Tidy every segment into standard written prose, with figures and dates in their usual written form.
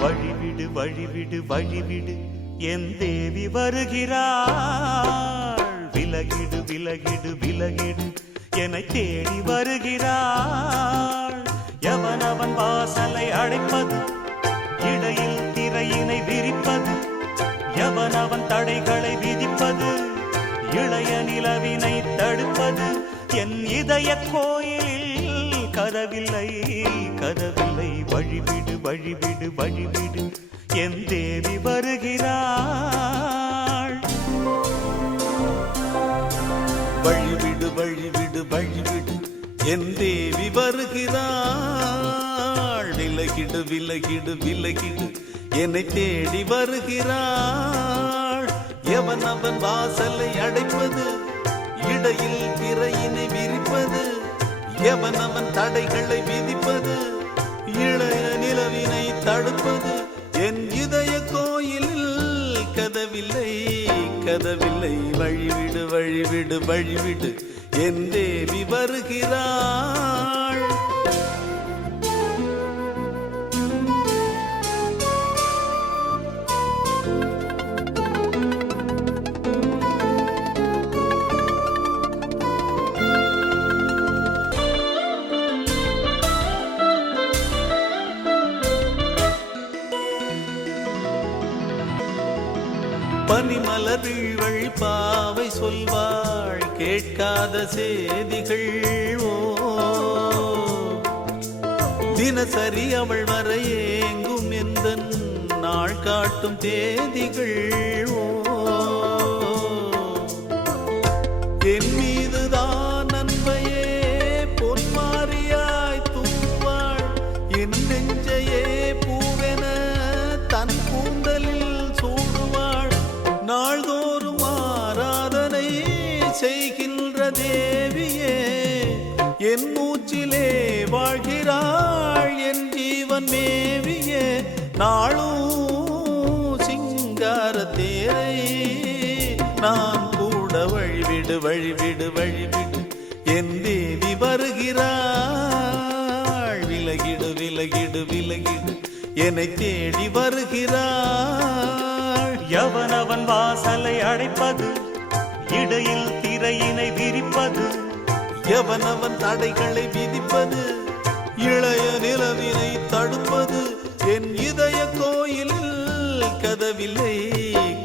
வழிவிடு வழிவிடு வழிவிடு என் தேவி வருகிறாள். விலகிடு விலகிடு விலகிடு என்னை தேடி வருகிறாள். எவனவன் வாசலை அடைப்பது, இடையில் திரையினை விரிப்பது, எவனவன் தடைகளை விதிப்பது, இளைய நிலவினை தடுப்பது, என் இதய கோயிலில் கதவில்லை கதவில்லை. வழிவிடு வழிவிடு வழிவிடு என் தேவி வருகிறாள். வழிவிடு வழிவிடு வழிவிடு என் தேவி வருகிறாள். விலகிடு விலகிடு விலகிடு என்னை தேடி வருகிறாள். எவன் அவன் வாசலை அடைப்பது, இடையில் திரையினை விரிப்பது, எவன் அவன் தடைகளை விதிப்பது, இளைய நிலவினை தடுப்பது, என் இதய கோயிலில் கதவில்லை கதவில்லை. வழிவிடு வழிவிடு வழிவிடு என் தேவி வருகிறாள். பனிமலர் வீழ்வழி பாவை சொல்வாள் கேட்காத செய்திகள். ஓ தினசரி அவள் வர ஏங்கும் எந்த நாள் காட்டும் தேதிகள். ஓ என் மீதுதான் அன்பையே பொன்மாரியாய் தூவாள். என் நெஞ்சையே பூவென தன் கூந்தலில் சூடுவாள். நாள்தோறும் ஆராதனை செய்கின்ற தேவியே, என் மூச்சிலே வாழ்கிறாள் என் ஜீவன் மேவியே. நாளும் சிங்கார தேரை நான் கூட வழிவிடு வழிவிடு வழிவிடு என் தேவி வருகிறாள். விலகிடு விலகிடு விலகிடு என்னை தேடி வருகிறாள். எவனவன் வாசலை அடைப்பது, இடையில் திரையினை விரிப்பது, எவனவன் தடைகளை விதிப்பது, இளைய நிலவினை தடுப்பது, என் இதய கோயிலில் கதவில்லை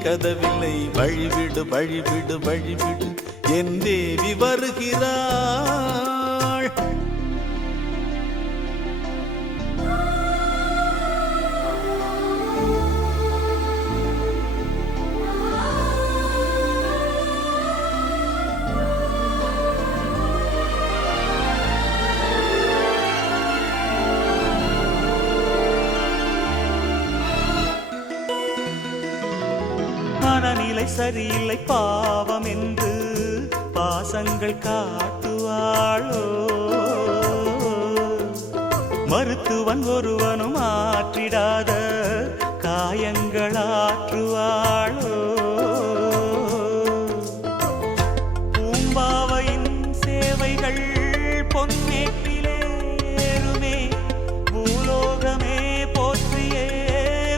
கதவில்லை. வழிவிடு வழிவிடு வழிவிடு என் தேவி வருகிறாள். மனநிலை சரியில்லை பாவம் என்று பாசங்கள் காட்டுவாளோ. மருத்துவன் ஒருவனும் ஆற்றிடாத காயங்கள் ஆற்றுவாளோ. பூம்பாவையின் சேவைகள் பொன்னேட்டிலே ஏறுமே, பூலோகமே போற்றியே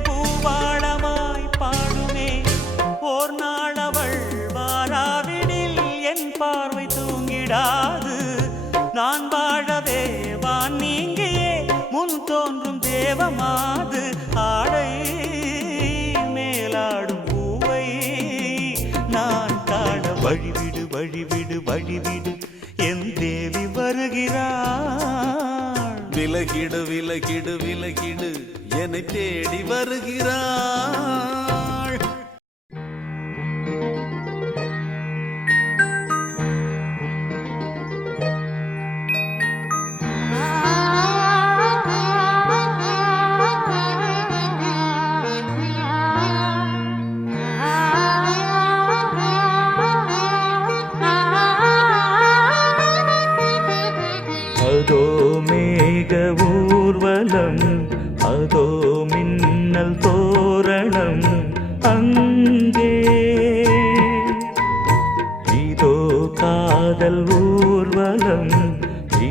பூபாளமாய் பாடுமே. ஓர் நாள் அவள் வாராவிடில் என் பார்வை தூங்கிடாது. நான் வாழவே வான் நீங்கியே முன் தோன்றும் தேவமாது. ஆடை மேலாடும் பூவை நான் காண வழிவிடு வழிவிடு வழிவிடு என் தேவி வருகிறாள். விலகிடு விலகிடு விலகிடு என்னை தேடி வருகிறாள். அதோ மேக ஊர்வலம், அதோ மின்னல் தோரணம் அங்கே. இதோ காதல் ஊர்வலம்,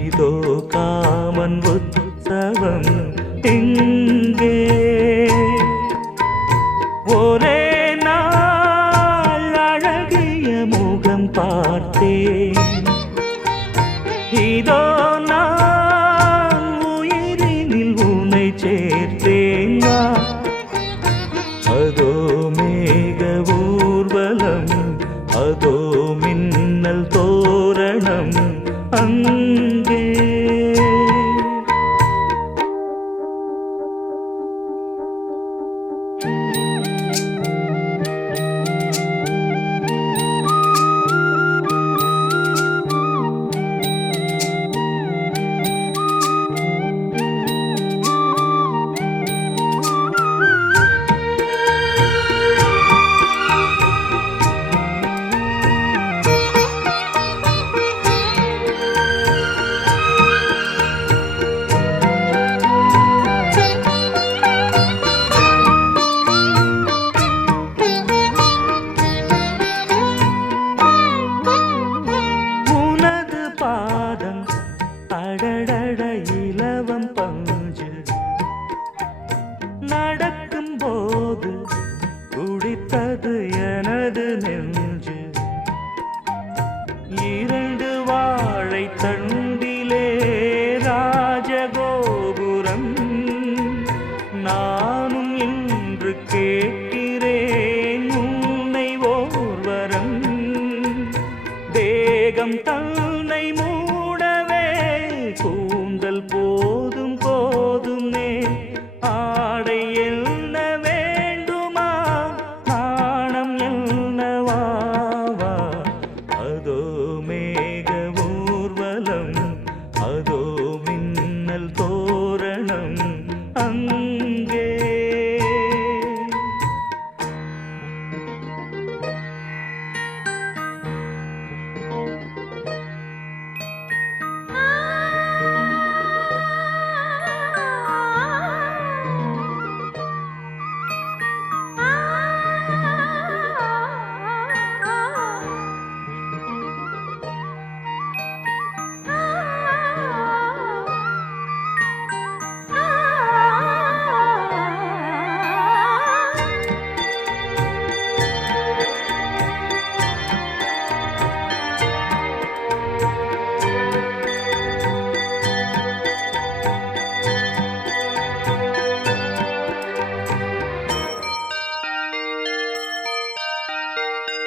இதோ காமன் உற்சவம் இங்கே. தோரணம் அங்கே.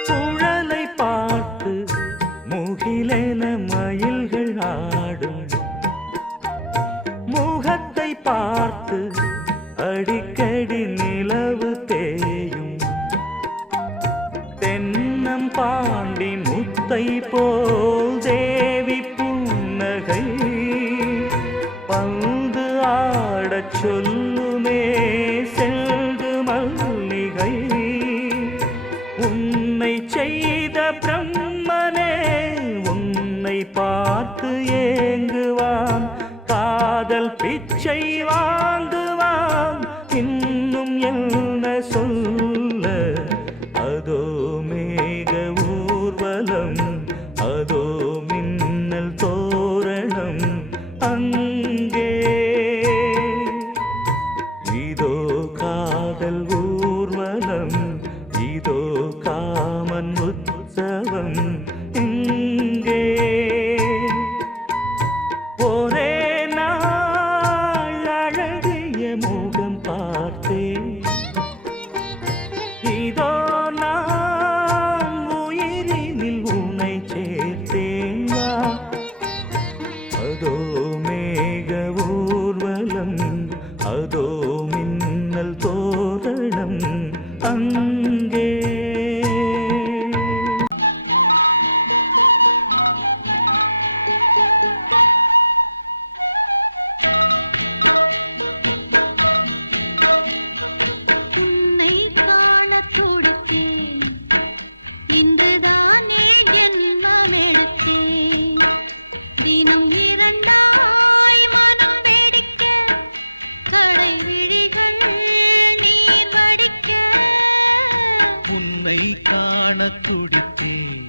குழலை பார்த்து முகிலென மயில்கள் ஆடும், முகத்தை பார்த்து அடிக்கடி நிலவு தேயும். தென்னம் பாண்டி முத்தை போல் தேவி புன்னகை பந்து ஆடச் சொல்லுமே செல்து மல்லிகை. உன்னை செய்த பிரம்மனே உன்னை பார்த்து ஏங்குவான், காதல் பிச்சை வாங்குவான். இன்னும் என்ன சொல்ல? அதோ மேக ஊர்வலம், அதோ மின்னல் தோரணம் அங்கே. இதோ காதல் ஊர்வலம், இதோ காமன் உற்சவம் இங்கே. ஒரே நாள் அழகிய முகம் பார்த்தேன், இதோ நான் உயிரினில் உன்னை சேர்த்தேன் வா. அதோ மேக ஊர்வலம், அதோ மின்னல் தோரணம் அங்கே. உன்னை காணத் துடித்தேன், இன்றுதானே ஜென்மமெடுத்தேன். தினம் இரண்டாய் மனம் வெடிக்க, கடை விழிகள் நீர் வடிக்க. உன்னை காணத் துடித்தேன்,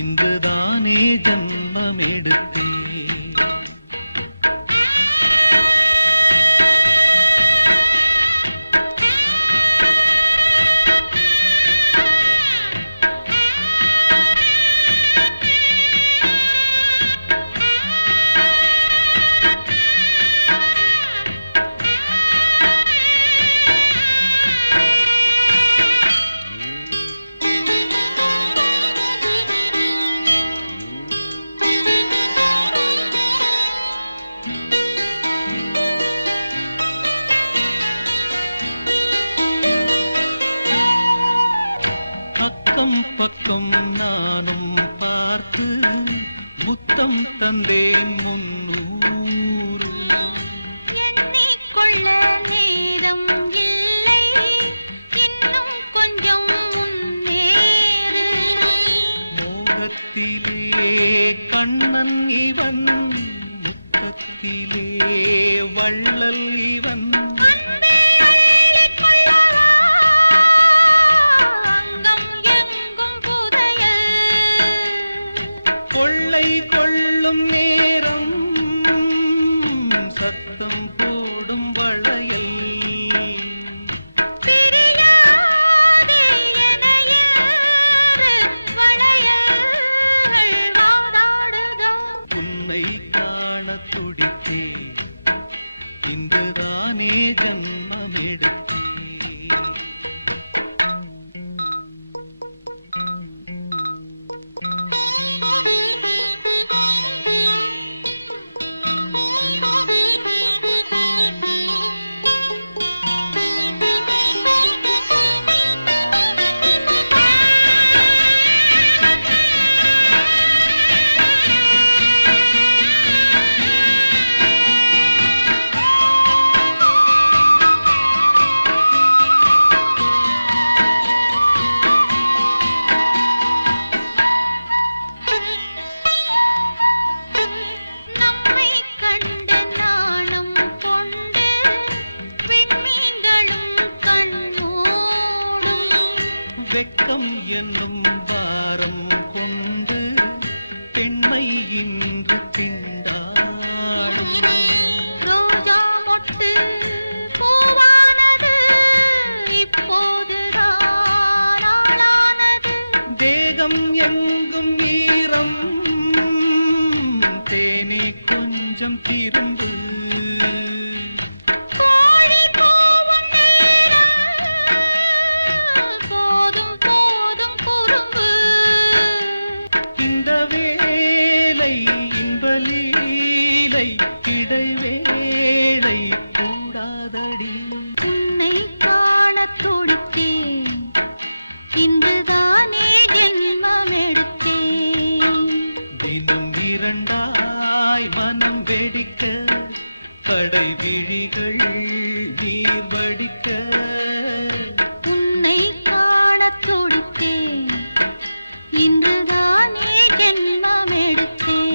இன்றுதானே ஜன்மம் எடுத்தேன். அக்கம் பக்கம் நானும் பார்த்து முத்தம் தந்தேன் 300. எண்ணிக்கொள்ள நேரம் இல்லை, இன்னும் கொஞ்சம் முன்னேறு. மோகத்திலே கண்ணன் இவன், முத்தத்திலே வள்ளல் இவன். அன்பே அள்ளிக் கொள்ளவா, அங்கம் எங்கும் புதையல். கொள்ளை கொள்ளும் நேரம் சத்தம் போடும் வளையல். பிரியாதே என ஏறு வளையல்கள் வாதாடுதோ. உன்னை காணத் துடித்தேன், இன்றுதானே ஜன்மம் எடுத்தேன். வெட்கம் என்னும் பாரம் கொண்டு பெண்மை இன்று திண்டாடும். ரோஜா மொட்டு பூவானது இப்போதுதான் ஆளானது. தேகம் எங்கும் ஈரம் தேனே கொஞ்சம் திரும்பு. கோழி கூவும் நேரம் போதும் போதும் குறும்பு. இந்த வேலை இன்பலீலை இடைவேளை கூடாதடி. உன்னை காணத் துடித்தேன், இன்றுதானே ஜென்மம் எடுத்தேன். தினம் இரண்டாய் மனம் வெடிக்க கடை விழிகள் நீர் வடிக்க. உன்னை காணத் துடித்தேன், இன்றுதானே ஜென்மம் எடுத்தேன்.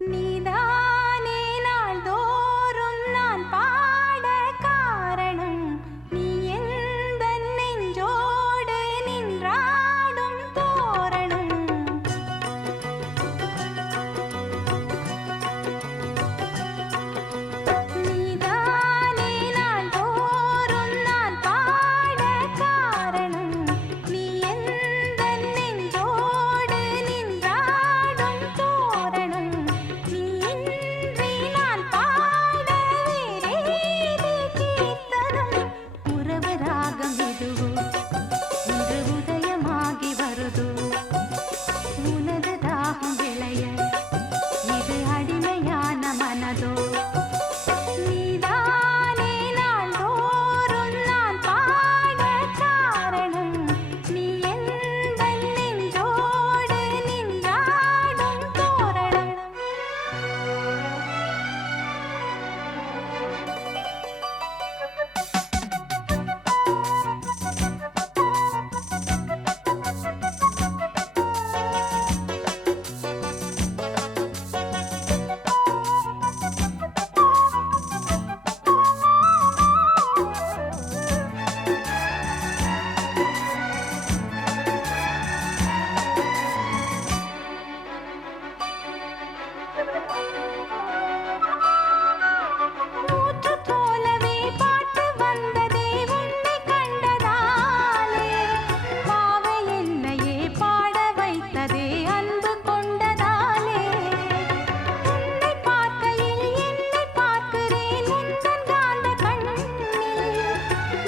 நீதானே நாள்தோறும் நான் பாட காரணம். நீ எந்தன் நெஞ்சோடு நின்றாடும் தோரணம். நீதானே நாள்தோறும் நான் பாட காரணம். நீ எந்தன் நெஞ்சோடு நின்றாடும் தோரணம். நீ இன்றி நான் பாட வேறேது கீர்த்தனம். உறவு ராகம் எதுவோ இன்று உதயமாகி வருதோ. உனது தாகம் விளைய இது அடிமையான மனதோ. நீதானே நாள்தோறும் நான் பாட காரணம். நீ எந்தன் நெஞ்சோடு நின்றாடும் தோரணம். ஊற்று போலவே பாட்டு வந்ததே உன்னை கண்டதாலே. பாவை என்னையே பாட வைத்ததே அன்பு கொண்டதாலே. உன்னை பார்க்கையில் என்னை பார்க்கிறேன் உந்தன் காந்த கண்ணில்.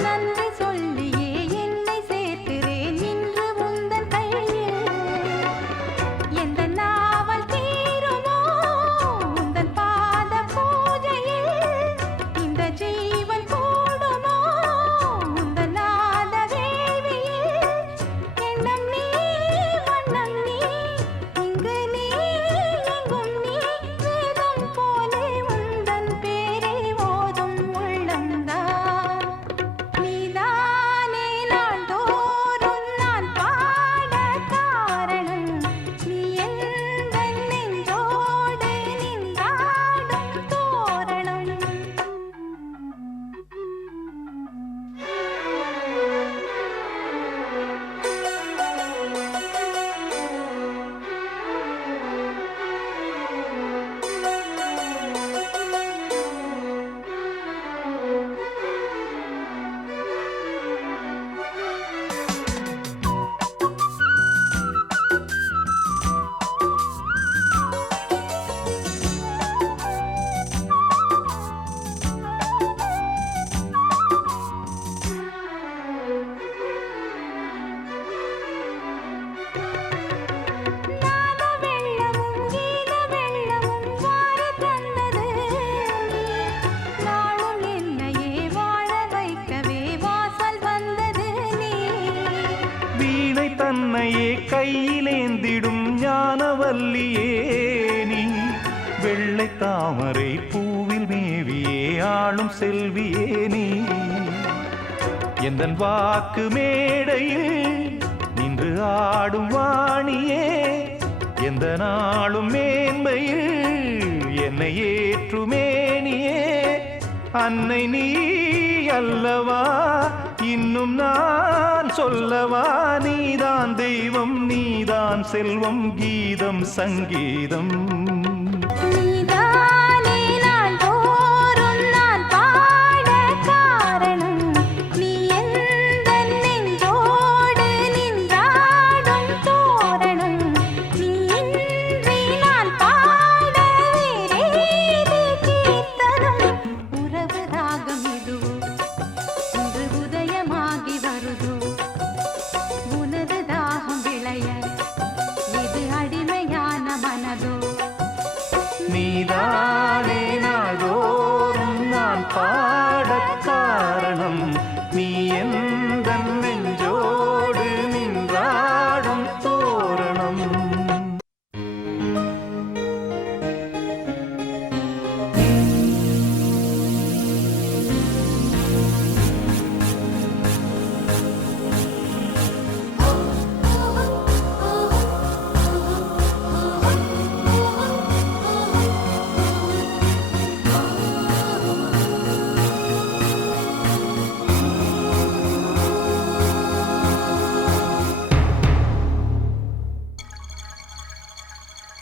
நன்றி சொல்லியே என்னை சேர்க்கிறேன் இன்று உந்தன் கையில். எந்த நாவல் தீருமோ உந்தன் பாத பூஜையில். இந்த ஜீவன் கூடுமோ உந்தன் நாத வேள்வியில். எண்ணம் நீ வண்ணம் நீ இங்கு நீ எங்கும் நீ. வேதம் போலே உந்தன் பேரை ஓதும் உள்ளம்தான். நீதானே நாள்தோறும் நான் பாட காரணம். நீ எந்தன் நெஞ்சோடு நின்றாடும் தோரணம். நாத வெள்ளமும் கீத வெள்ளமும் வாரி தந்தது நீ. நாளும் என்னையே வாழ வைக்கவே வாசல் வந்தது நீ. வீணை தன்னையே கையிலேந்திடும் ஞானவல்லியே நீ. வெள்ளை தாமரை பூவில் என்னாலும் செல்வியே நீ எந்தன் வாக்கு மேடையில் நின்று ஆடும் வாணியே எந்த நாளும் மேன்மையில் என்னை ஏற்றுமேனியே அன்னை நீ அல்லவா இன்னும் நான் சொல்லவா நீதான் தெய்வம் நீதான் செல்வம் கீதம் சங்கீதம் நீதானே நாள்தோறும் நான் பாட காரணம் நீ எந்தன் நெஞ்சோடு நின்றாடும் தோரணம் நீ இன்றி நான் பாட வேறேது கீர்த்தனம் உறவு ராகம் இதுவோ இன்று உதயமாகி வருதோ உனது தாகம் விளைய இது அடிமையான மனதோ நீதானே நாள்தோறும் நான் பாடக் காரணம் நீ எந்தன் நெஞ்சோடு நின்றாடும் தோரணம்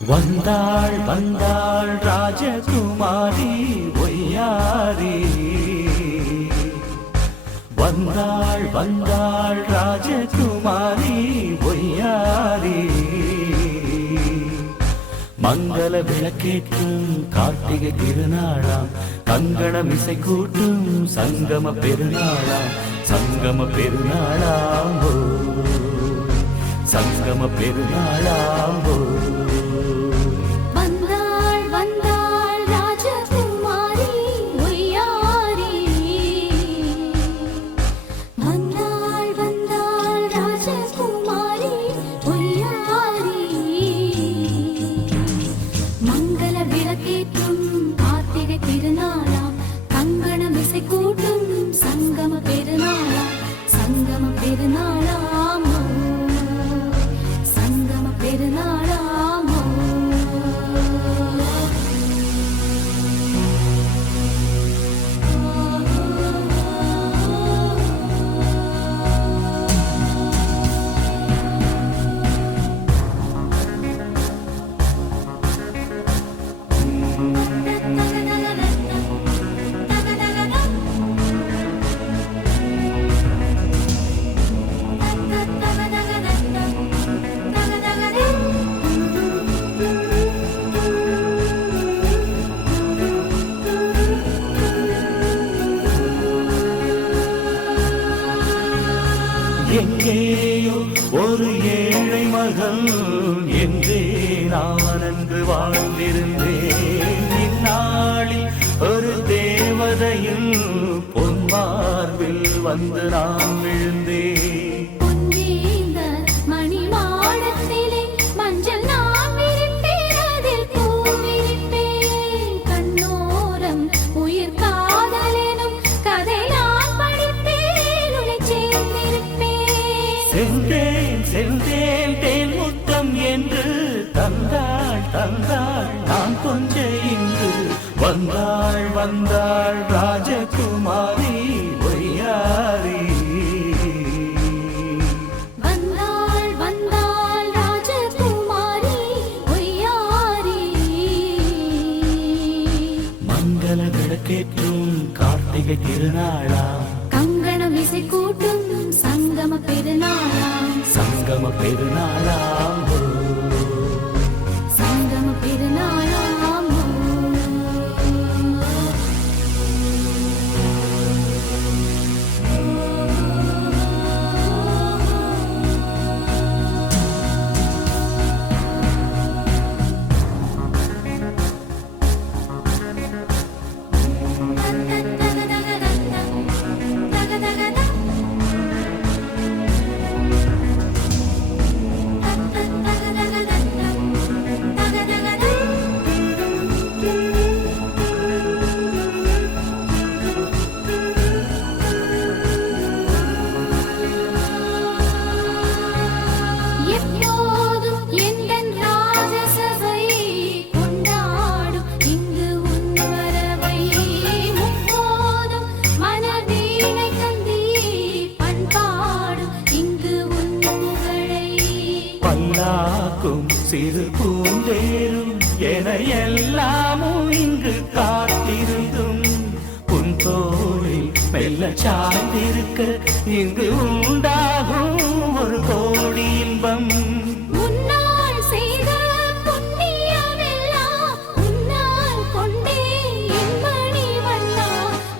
வந்தாள் வந்தாள் ராஜகுமாரி ஒய்யாரி வந்தாள் வந்தாள் ராஜகுமாரி ஒய்யாரி மங்கள விளக்கேற்றும் கார்த்திகை திருநாளாம் கங்கணம் இசை கூட்டும் சங்கம பெருநாளாம் சங்கம பெருநாளாம் ஓ, சங்கம பெருநாளாம் ஓ. வந்தாள் வந்தாள் ராஜகுமாரி ஒய்யாரி வந்தாள் வந்தாள் ராஜகுமாரி ஒய்யாரி மங்கள விளக்கேற்றும் கார்த்திகை திருநாளாம் கங்கணம் இசை கூட்டும் சங்கம பெருநாளாம் சங்கம பெருநாளாம் ஓ, சங்கம பெருநாளாம் ஓ. எங்கேயோ ஒரு ஏழை மகள் என்றே நான் அன்று வாழ்ந்திருந்தேன் இந்நாளில் ஒரு தேவதையில் பொன்மார்பில் வந்து நான் விழுந்தேன் பொன்வேந்த மணிமாடத்திலே மஞ்சள் நான் விரிப்பேன் அதில் பூ விரிப்பேன் கண்ணோரம் உயிர் காதலெனும் கதை நான் படிப்பேன் உன்னை சேர்ந்திருப்பேன் செல்தேன் செல்தேன் தேன் முத்தம் என்று தந்தாள் தந்தாள் நான் கொஞ்ச இங்கு வந்தாள் வந்தாள் ராஜகுமாரி ஒய்யாரி வந்தாள் வந்தாள் ராஜகுமாரி ஒய்யாரி மங்கள விளக்கேற்றும் கார்த்திகை திருநாளாம் கங்கணம் இசை கூட்டும் சங்கம பெருநாளாம் சங்கம பெருநாளாம் ஓ. சங்கம பெருநாளாம் ஓ. தத்தத்தகதகதத்தம் காக்கும் சிறு பூந்தேரும் என எல்லாமும் இங்கு காத்திருந்தும் உன் தோளில் மெல்ல சாய்ந்திருக்க இங்கு உண்டாகும் ஒரு கோடி இன்பம். முன்னால் செய்த புண்ணியமெல்லாம் உன்னால் கொண்டே என் மணிவண்ணா.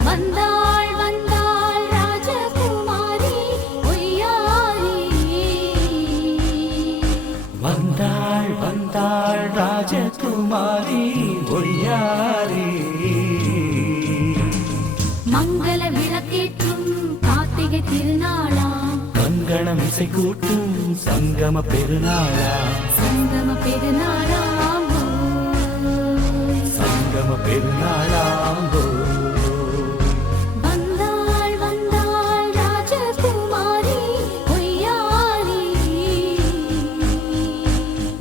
வந்தாள் வந்தாள் ராஜகுமாரி ஒய்யாரி. வந்தாள் வந்தாள் ராஜகுமாரி ஒய்யாரி. மங்கள விளக்கேற்றும் கார்த்திகை திருநாளாம். கங்கணம் இசை கூட்டும் சங்கம பெருநாளாம். சங்கம பெருநாளாம் ஓய். சங்கம பெருநாளாம் வந்தாள் வந்தாள் ராஜகுமாரி ஒய்யாரி.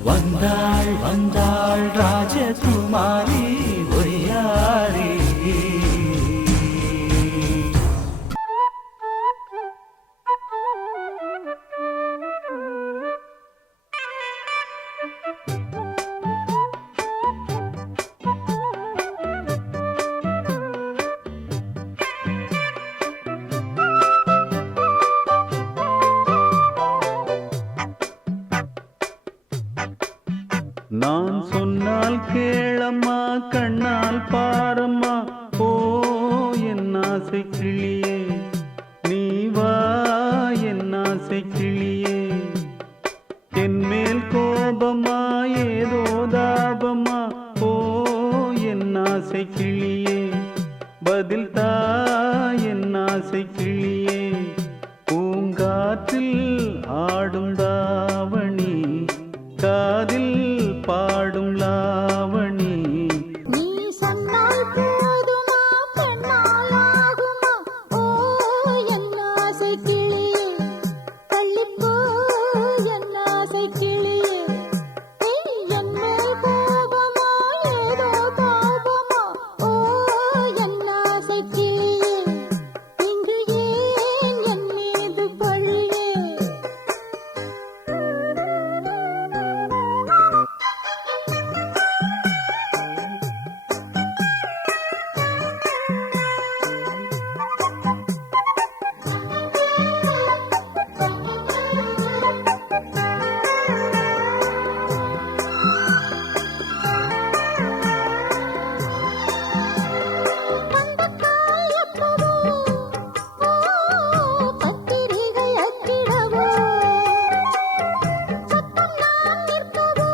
வந்தாள் வந்தாள் ராஜகுமாரி ஒய்யாரி. நான் சொன்னால் கேளம்மா கண்ணால் பாரம்மா. ஓ என் ஆசை கிளியே நீ வா என் ஆசை கிளியே. என் மேல் கோபமா ஏதோ தாபமா. ஓ என் ஆசை கிளியே பதில் தா என் ஆசை கிளியே. பூங்காற்றில் ஆடும் தாவணி காதில் பாடும் லாவணி. நீ சொன்னால் போதுமா பெண்ணால் ஆகுமா. ஓ என் ஆசை கிளியே தள்ளிப்போ என் ஆசை கிளியே. என் மேல் கோபமா ஏதோ தாபமா. ஓ என் ஆசை கிளியே இங்கு ஏன் என் மீது பழியே. பத்திரிகை அச்சிடவோ சத்தம் நான் நிற்கவோ.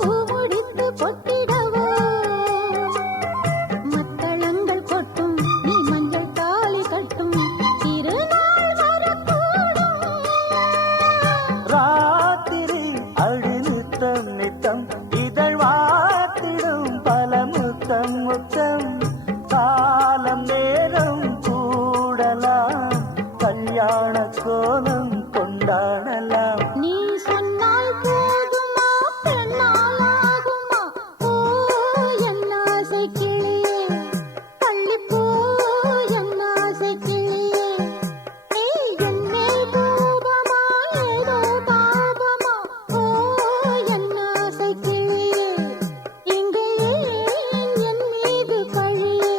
பூ முடித்து பொட்டிடவோ மத்தளங்கள் கொட்டும் நீ மஞ்சள் தாலி கட்டும் திருநாள் வரக்கூடும். ராத்திரி அடி நித்தம் நித்தம் இதழ் வாத்திடும் பல முத்தம் முத்தம். காலம் நேரம் கூடலாம் கல்யாண கோலம் கொண்டாடலாம். நீ சொன்னால் போதுமா பெண்ணால் ஆகுமா. ஓ என் ஆசை கிளியே தள்ளிப்போ என் ஆசை கிளியே. என் மேல் கோபமா ஏதோ தாபமா. ஓ என் ஆசை கிளியே இங்கே ஏன் என் மீது பழியே.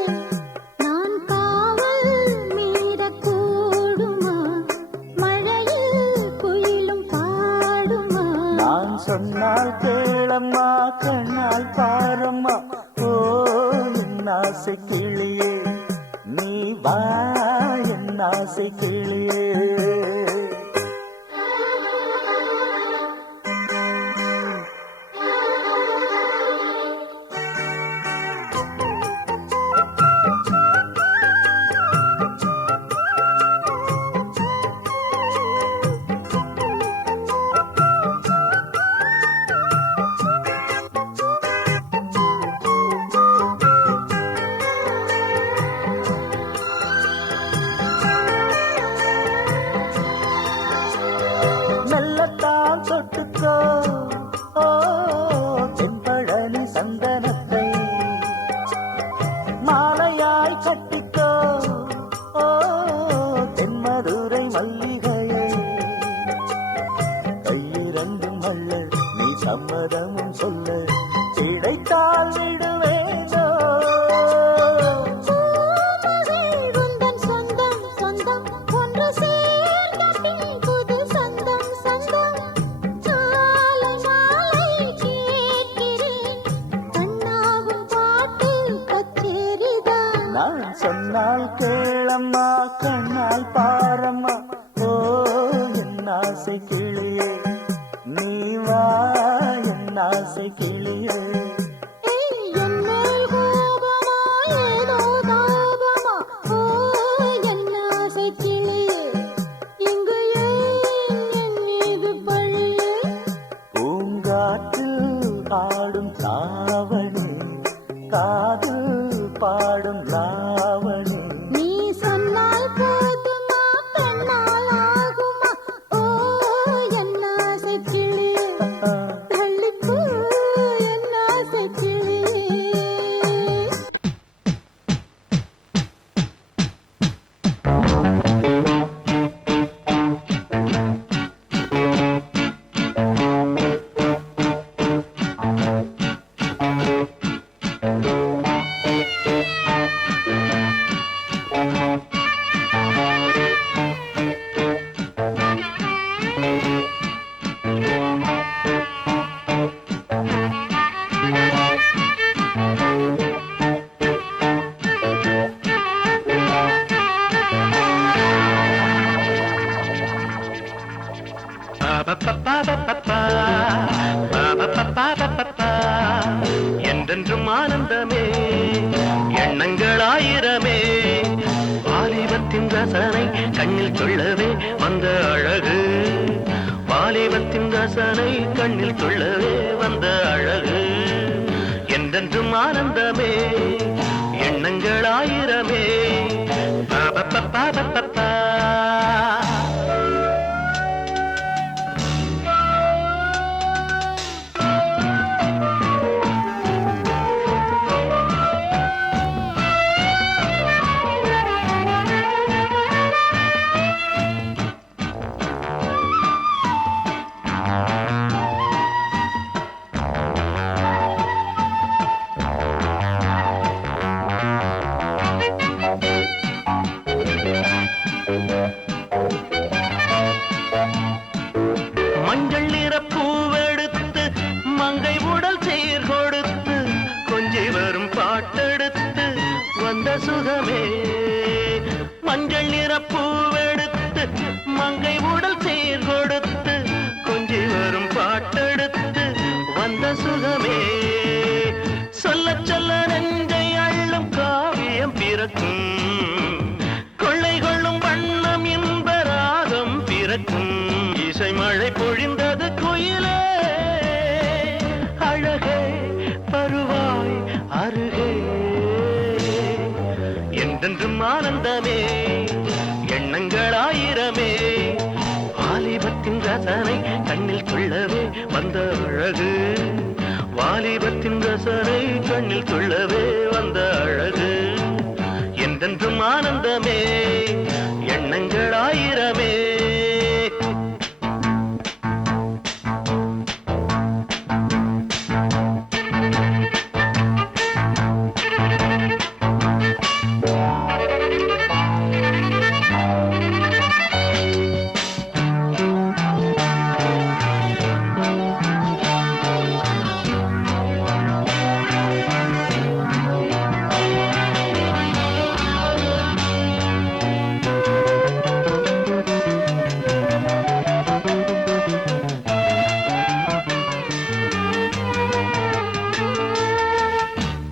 நான் காவல் மீறக்கூடுமா. மழையில் குயிலும் பாடுமா. நான் சொன்னால் கேளம்மா கண்ணால் பாரம்மா. ஓ என் ஆசை கிளியே நீ வா என் ஆசை கிளியே. சம்மதமும் சொல்ல கிடைத்தால் விடுவேனோ பூமகள் உந்தன் சொந்தம் சொந்தம் ஒன்று சேர்ந்த பின் புது சொந்தம் சொந்தம் காலை மாலை கேட்கிறேன் கண்ணாகும் பாட்டு கச்சேரிதான் நான் சொன்னால் கேளம்மா கண்ணால் பாரம்மா ஓ என் ஆசை கிளியே நீ வா என் ஆசை கிளியே என் மேல் கோபமா ஏதோ தாபமா ஓ என் ஆசை கிளியே இங்கு ஏன் என் மீது பழியே பூங்காற்றில் ஆடும் தாவணி காதில் பாடும் லாவணி நீ சொன்னால் போதுமா பெண்ணால் ஆகுமா ஓ என் ஆசை கிளியே தள்ளிப்போ என் ஆசை கிளியே என்றென்றும் ஆனந்தமே எண்ணங்கள் ஆயிரமே வாலிபத்தின் ரசனை கண்ணில் சொல்லவே வந்த அழகு வாலிபத்தின் ரசனை கண்ணில் சொல்லவே வந்த அழகு என்றென்றும் ஆனந்தமே எண்ணங்கள் ஆயிரமே பாபப்பா மஞ்சள் நிற பூவெடுத்து மங்கை உடல் சீர் கொடுத்து கொஞ்சி வரும் பாட்டெடுத்து வந்த சுகமே மஞ்சள் நிற பூவெடுத்து மங்கை உடல் சீர் கொடுத்து கொஞ்சி வரும் பாட்டெடுத்து வந்த சுகமே சொல்ல சொல்ல நெஞ்சை அள்ளும் காவியம் பிறக்கும் கொள்ளை கொள்ளும் வண்ணம் இன்ப ராகம் பிறக்கும் இசை மழை பொழிந்தது குயிலே அழகே பருவாய் அருகே என்றென்றும் ஆனந்தமே எண்ணங்கள் ஆயிரமே வாலிபத்தின் ரசனை கண்ணில் சொல்லவே வந்த அழகு வாலிபத்தின் ரசனை கண்ணில் சொல்லவே வந்த அழகு என்றென்றும் ஆனந்தமே எண்ணங்கள் ஆயிரமே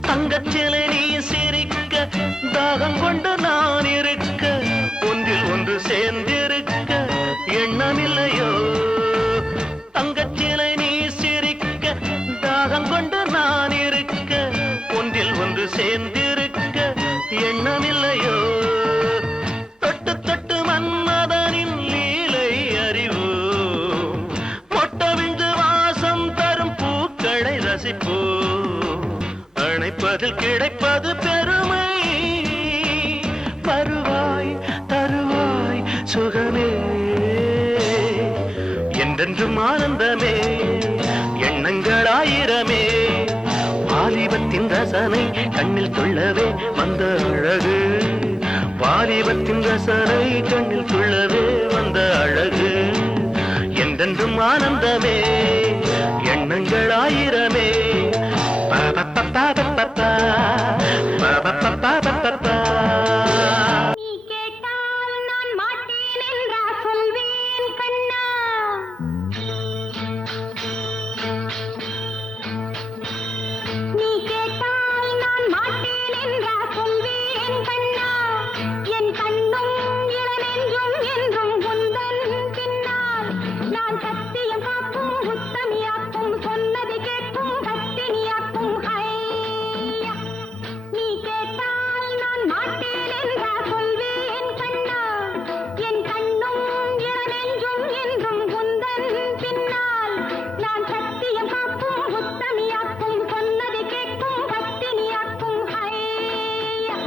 தங்கச்சிலை நீ சிரிக்க தாகம் கொண்டு நான் இருக்க ஒன்றில் ஒன்று சேர்ந்திருக்க எண்ணமில்லையோ தங்கச்சிலை நீ சிரிக்க தாகம் கொண்டு நான் இருக்க ஒன்றில் ஒன்று சேர்ந்திருக்க எண்ணமில்லையோ தொட்டு தொட்டு மன்மதனின் லீலை அறிவு மொட்டவிழ்ந்து வாசம் தரும் பூக்களை ரசிப்போ அணைப்பதில் கிடைப்பது பெருமை வருவாய் தருவாய் சுகமே என்றென்றும் ஆனந்தமே எண்ணங்கள் ஆயிரமே வாலிபத்தின் ரசனை கண்ணில் துள்ளவே வந்த அழகு வாலிபத்தின் ரசனை கண்ணில் துள்ளவே வந்த அழகு என்றென்றும் ஆனந்தமே எண்ணங்கள் ஆயிரமே நீ கேட்டால் நான் மாட்டேன் என்றா சொல்வேன் கண்ணா நீ கேட்டால் நான் மாட்டேன் என்றா சொல்வேன் கண்ணா என் கண்ணும் இளநெஞ்சும் என்றும் உந்தன் பின்னால் நான் சத்தியம் காக்கும் உத்தமியாக்கும் சொன்னது கேட்கும் கத்தினியாக்கும் ஹையா நீ கேட்டால் நான் மாட்டேன் என்றா சொல்வேன் கண்ணா என் கண்ணும் இளநெஞ்சும் என்றும் உந்தன் பின்னால் நான் சத்தியம் காக்கும் உத்தமியாக்கும் சொன்னது கேட்கும் கத்தினியாக்கும் ஹையா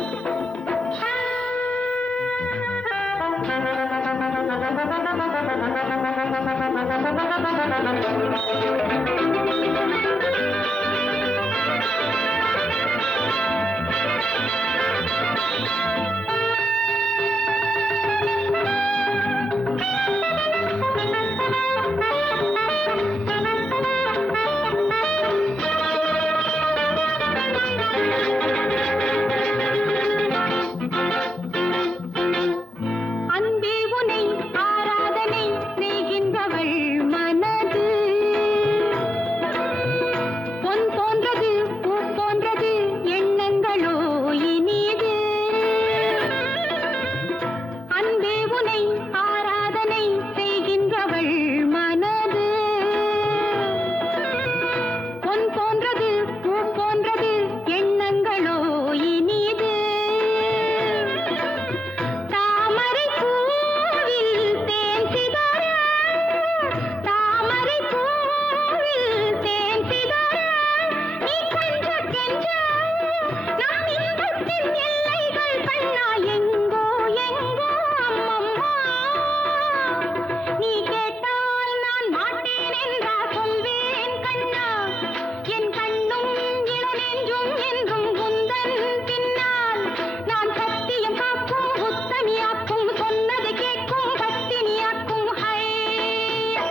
அன்பே உனை ஆராதனை செய்கின்றவள் மனது பொன் போன்றது பூ போன்றது எண்ணங்களோ இனிது அன்பே உனை ஆராதனை செய்கின்றவள் மனது பொன் போன்றது பூ போன்றது எண்ணங்களோ இனிது தாமரை பூவில் தேன் சிதற தாமரை பூவில் தேன் சிதற நீ கொஞ்ச கெஞ்ச நம் இன்பத்தின் எல்லைகள் கண்ணா எங்கோ எங்கோ அம்மம்மா நீ கேட்டால் நான் மாட்டேன் என்றா சொல்வேன் கண்ணா என் கண்ணும் இளநெஞ்சும் என்றும் உந்தன் பின்னால் நான் சத்தியம் காக்கும் உத்தமியாக்கும் சொன்னது கேட்கும் கத்தினியாக்கும் ஹையா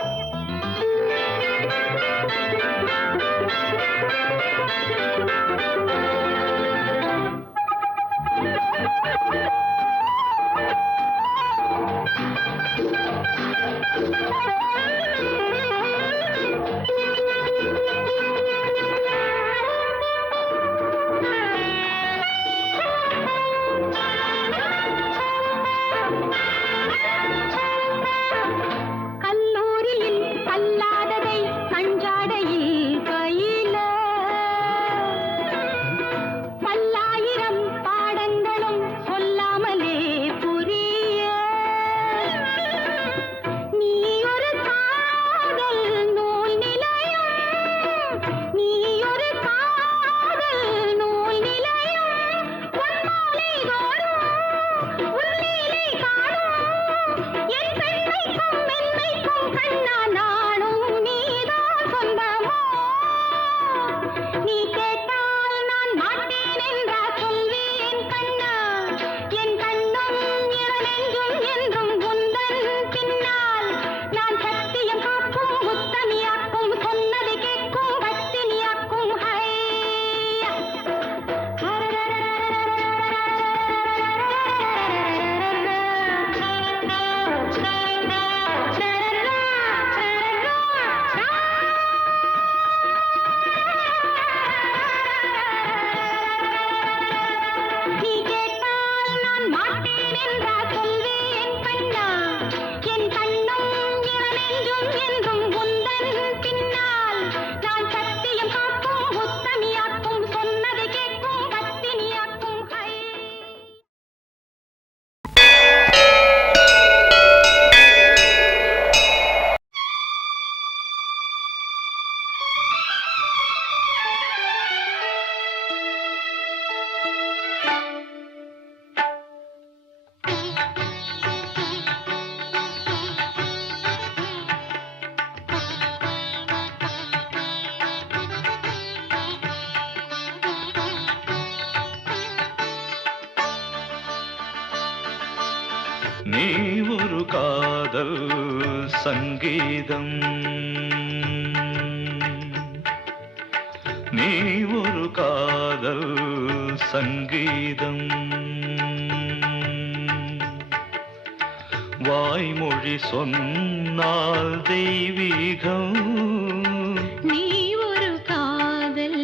கல்லூரியில் கல்லாததை கஞ்சாடையில் பயில பல்லாயிரம் பாடங்களும் சொல்லாமலே புரிய நீ ஒரு காதல் நூல் நிலையம் நீ ஒரு காதல் நூல் நிலையம் உன்மாலை தோறும் உன்லீலை காணும் என் பெண்மைக்கும் மென்மைக்கும் கண்ணா நானும் நீதான் சங்கீதம். நீ ஒரு காதல் சங்கீதம். வாய்மொழி சொன்னால் தெய்வீகம். நீ ஒரு காதல்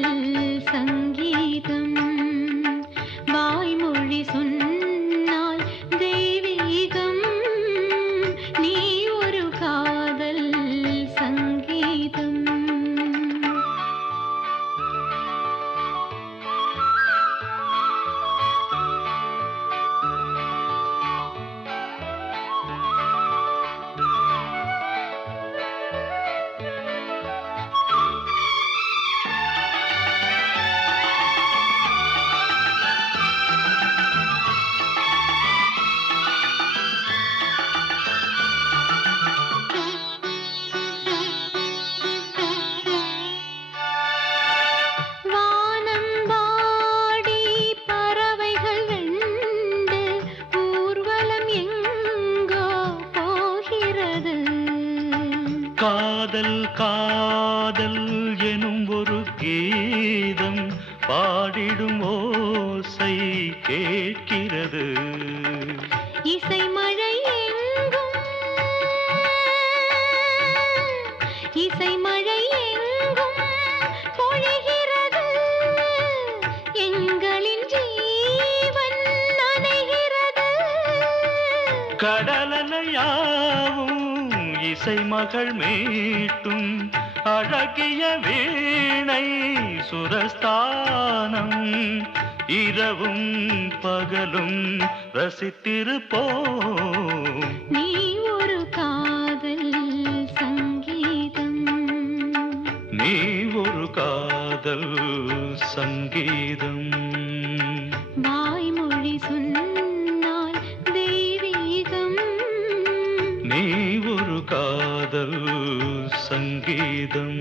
சங்கீதம். வாய்மொழி சொன்னால் தெய்வீகம். நீ ஒரு காதல் சங்கீதம். வானம்பாடி பறவைகள் வெண்டு ஊர்வலம் எங்கோ போகிறது. காதல் காதல் எனும் ஒரு கீதம் பாடிடும் ஓசை கேட்கிறது. இசை மழை எங்கும் இசை மழை எங்கும் பொழிகிறது. எங்களின் ஜீவன் நனைகிறது. கடலலையாவும் இசை மகள் மீட்டும் அழகிய வீணை சுரஸ்தானம். இரவும் பகலும் ரசித்திருப்போம். நீ ஒரு காதல் சங்கீதம். நீ ஒரு காதல் சங்கீதம். வாய்மொழி சொன்னால் தெய்வீகம். நீ ஒரு காதல் சங்கீதம்.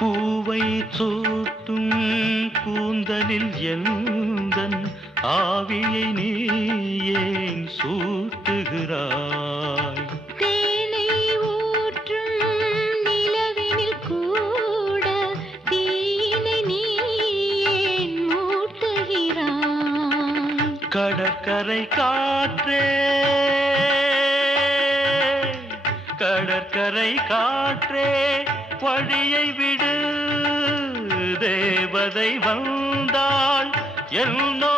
பூவை சூட்டும் கூந்தலில் எந்தன் ஆவியை நீ ஏன் சூட்டுகிறாய்? தேனை ஊற்றும் நிலவினில் கூட தீயினை நீ ஏன் மூட்டுகிறாய்? கடற்கரை காற்றே கடற்கரை காற்றே வழியை விடு. தேவதை வந்தாள் என்னோ